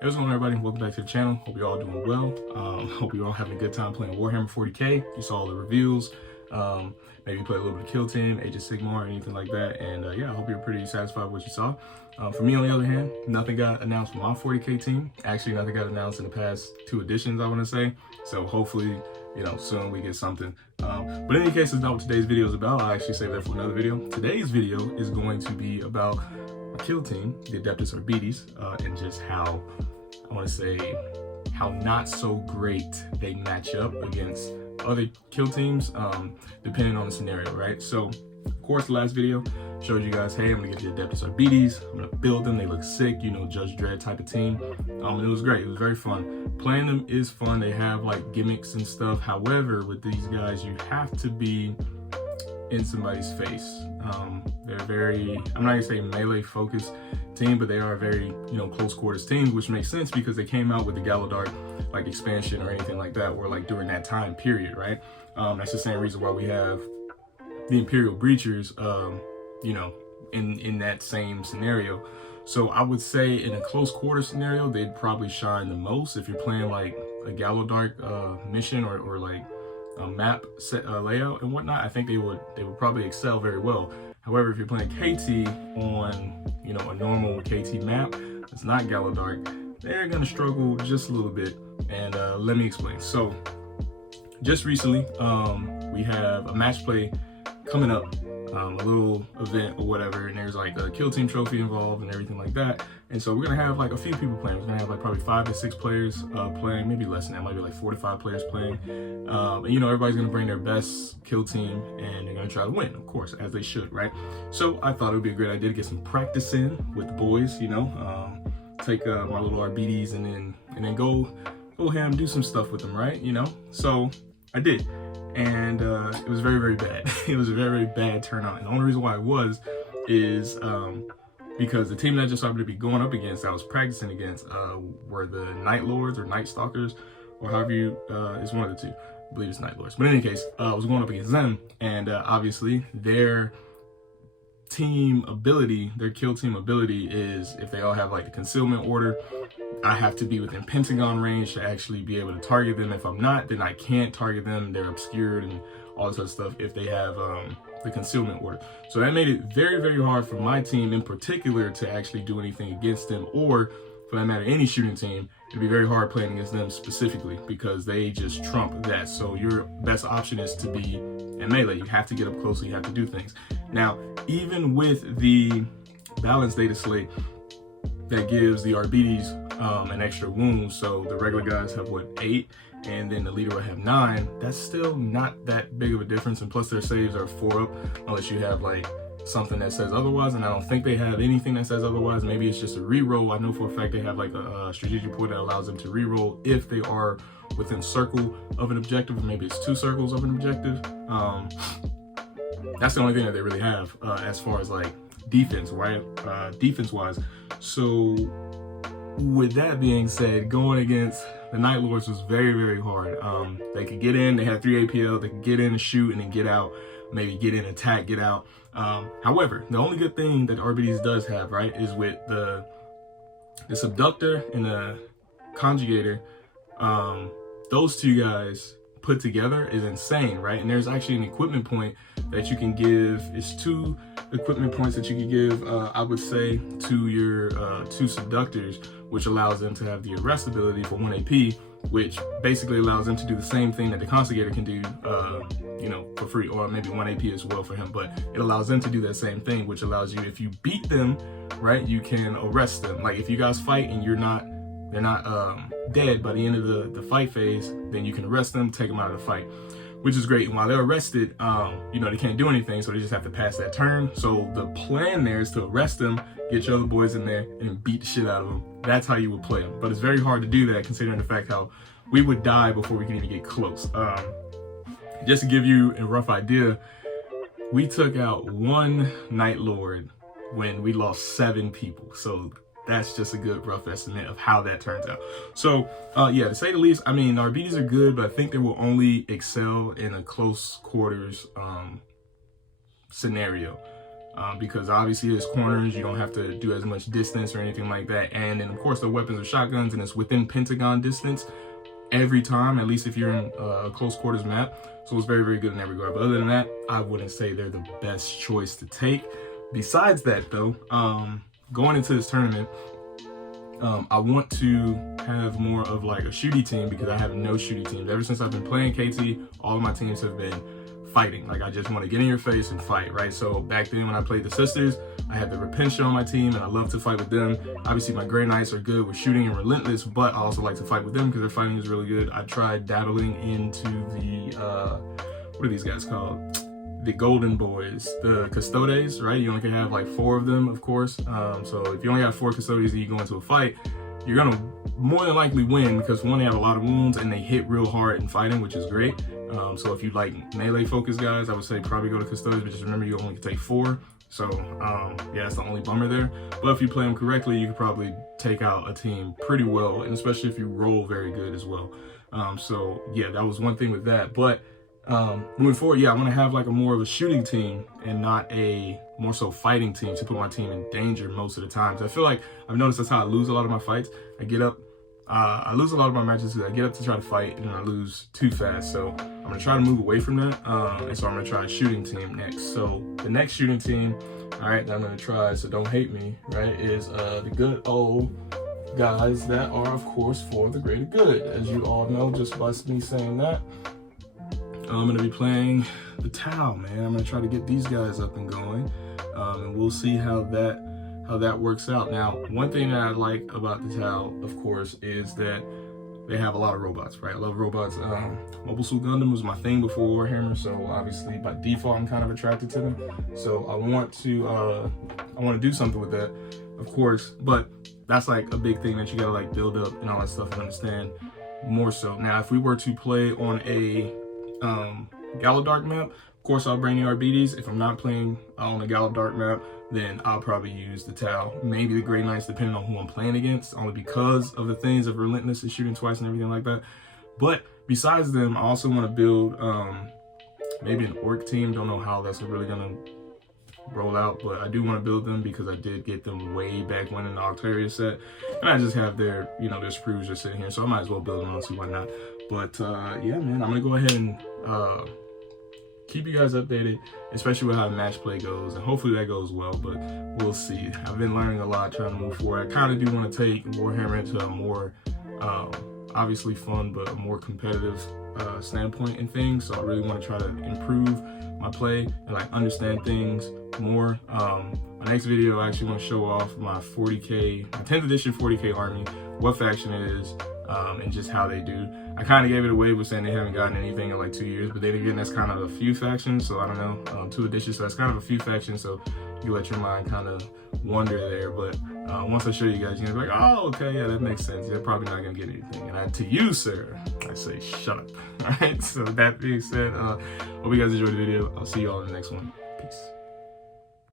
Hey, what's going on, everybody? Welcome back to the channel. Hope you're all doing well. Hope you're all having a good time playing Warhammer 40k. You saw all the reviews. Maybe you played a little bit of Kill Team, Age of Sigmar, or anything like that. And yeah, I hope you're pretty satisfied with what you saw. For me, on the other hand, nothing got announced for my 40k team. Actually, nothing got announced in the past 2 editions, I want to say. So hopefully, you know, soon we get something. But in any case, it's not what today's video is about. I'll actually save that for another video. Today's video is going to be about my Kill Team, the Adeptus Arbites, and just how, I want to say, how not so great they match up against other kill teams, depending on the scenario, right? So, of course, the last video showed you guys, hey, I'm gonna get the Adeptus Arbites, I'm gonna build them, they look sick, you know, Judge Dredd type of team. And it was great, it was very fun. Playing them is fun, they have like gimmicks and stuff. However, with these guys, you have to be in somebody's face. They're very, I'm not gonna say melee focused team, but they are a very, you know, close quarters team, which makes sense because they came out with the Gallowdark like expansion or anything like that, or like during that time period, right? That's the same reason why we have the Imperial Breachers, you know, in that same scenario. So I would say in a close quarter scenario, they'd probably shine the most. If you're playing like a Gallowdark mission or like a map set layout and whatnot, I think they would probably excel very well. However, if you're playing KT on, you know, a normal KT map that's not Gallowdark, they're gonna struggle just a little bit. And let me explain. So just recently, we have a match play coming up, a little event or whatever, and there's like a kill team trophy involved and everything like that. And so we're gonna have like a few people playing. We're gonna have like probably 5 to 6 players playing, maybe less than that, maybe like 4 to 5 players playing. And you know, everybody's gonna bring their best kill team and they're gonna try to win, of course, as they should, right? So I thought it would be a great idea to get some practice in with the boys, you know, take my little Arbites and then go ahead and do some stuff with them, right? You know, so I did. And it was very, very bad. It was a very, very bad turnout. And the only reason why it is because the team that I just happened to be going up against, I was practicing against, were the Night Lords or Night Stalkers, or however you, it's one of the two. I believe it's Night Lords. But in any case, I was going up against them, and obviously their team ability, their kill team ability is, if they all have like the concealment order, I have to be within Pentagon range to actually be able to target them. If I'm not, then I can't target them. They're obscured and all this other stuff if they have the concealment order. So that made it very, very hard for my team in particular to actually do anything against them, or for that matter, any shooting team. It'd be very hard playing against them specifically because they just trump that. So your best option is to be in melee. You have to get up close, you have to do things. Now, even with the balanced data slate that gives the Arbites an extra wound, so the regular guys have what, 8, and then the leader will have 9. That's still not that big of a difference, and plus their saves are 4 up unless you have like something that says otherwise, and I don't think they have anything that says otherwise. Maybe it's just a reroll. I know for a fact they have like a strategic point that allows them to reroll if they are within circle of an objective, or maybe it's 2 circles of an objective. That's the only thing that they really have as far as like defense, right? Defense wise. So with that being said, going against the Night Lords was very, very hard. They could get in, they had 3 APL, they could get in and shoot and then get out, maybe get in, attack, get out. However, the only good thing that Arbites does have, right, is with the Subductor and the Conjugator, those 2 guys put together is insane, right? And there's actually an equipment point that you can give. It's 2 equipment points that you can give, I would say, to your 2 Subductors, which allows them to have the arrest ability for 1 AP, which basically allows them to do the same thing that the Conjugator can do, you know, for free, or maybe 1 AP as well for him, but it allows them to do that same thing, which allows you, if you beat them, right, you can arrest them. Like if you guys fight and they're not dead by the end of the fight phase, then you can arrest them, take them out of the fight, which is great. And while they're arrested, you know, they can't do anything, so they just have to pass that turn. So the plan there is to arrest them, get your other boys in there, and beat the shit out of them. That's how you would play them. But it's very hard to do that considering the fact how we would die before we can even get close. Just to give you a rough idea, we took out 1 Night Lord when we lost 7 people. So that's just a good rough estimate of how that turns out. So yeah, to say the least, I mean, Arbites are good, but I think they will only excel in a close quarters scenario. because obviously there's corners, you don't have to do as much distance or anything like that. And then of course the weapons are shotguns, and it's within pentagon distance every time, at least if you're in a close quarters map. So it's very, very good in that regard. But other than that, I wouldn't say they're the best choice to take. Besides that though, going into this tournament, I want to have more of like a shooty team, because I have no shooty teams. Ever since I've been playing KT, all of my teams have been fighting. Like, I just want to get in your face and fight, right? So back then when I played the sisters, I had the Repentia on my team, and I love to fight with them. Obviously my Grey Knights are good with shooting and relentless, but I also like to fight with them because their fighting is really good. I tried dabbling into the what are these guys called? The Golden Boys, the Custodes, right? You only can have like 4 of them, of course. So if you only have 4 Custodes and you go into a fight, you're gonna more than likely win, because one, they have a lot of wounds and they hit real hard in fighting, which is great. So if you like melee focused guys, I would say probably go to Custodes, but just remember you only can take 4. So yeah, that's the only bummer there. But if you play them correctly, you could probably take out a team pretty well, and especially if you roll very good as well. So yeah, that was one thing with that. But moving forward, yeah, I'm gonna have like a more of a shooting team and not a more so fighting team, to put my team in danger most of the times. I feel like I've noticed that's how I lose a lot of my fights. I get up, I lose a lot of my matches because I get up to try to fight and I lose too fast. So I'm gonna try to move away from that. And so I'm gonna try a shooting team next. So the next shooting team, all right, that I'm gonna try, so don't hate me, right, is the good old guys that are, of course, for the greater good. As you all know, just by me saying that, I'm gonna be playing the Tau, man. I'm gonna try to get these guys up and going, and we'll see how that works out. Now, one thing that I like about the Tau, of course, is that they have a lot of robots, right? I love robots. Mobile Suit Gundam was my thing before Warhammer, so obviously by default I'm kind of attracted to them. So I want to do something with that, of course. But that's like a big thing that you gotta like build up and all that stuff and understand more so. Now, if we were to play on a Galadark map, of course I'll bring the Arbites. If I'm not playing on a Galadark map, then I'll probably use the Tau, maybe the Grey Knights, depending on who I'm playing against, only because of the things of relentless and shooting twice and everything like that. But besides them, I also want to build maybe an Orc team. Don't know how that's really gonna roll out, but I do want to build them because I did get them way back when in the Octaria set, and I just have their, you know, their sprues just sitting here, so I might as well build them. I'll see why not. But yeah, man, I'm gonna go ahead and keep you guys updated, especially with how match play goes, and hopefully that goes well, but we'll see. I've been learning a lot trying to move forward. I kind of do want to take Warhammer into a more obviously fun but a more competitive standpoint in things, so I really want to try to improve my play and like understand things more. My next video, I actually want to show off my 40k, my 10th edition 40k army, what faction it is, and just how they do. I kind of gave it away with saying they haven't gotten anything in like 2 years, but then again, that's kind of a few factions, so I don't know, 2 editions, so that's kind of a few factions, so you let your mind kind of wander there. But once I show you guys, you're gonna be like, oh, okay, yeah, that makes sense. You're probably not gonna get anything. And to you, sir, I say shut up. All right, so that being said, hope you guys enjoyed the video. I'll see you all in the next one. Peace.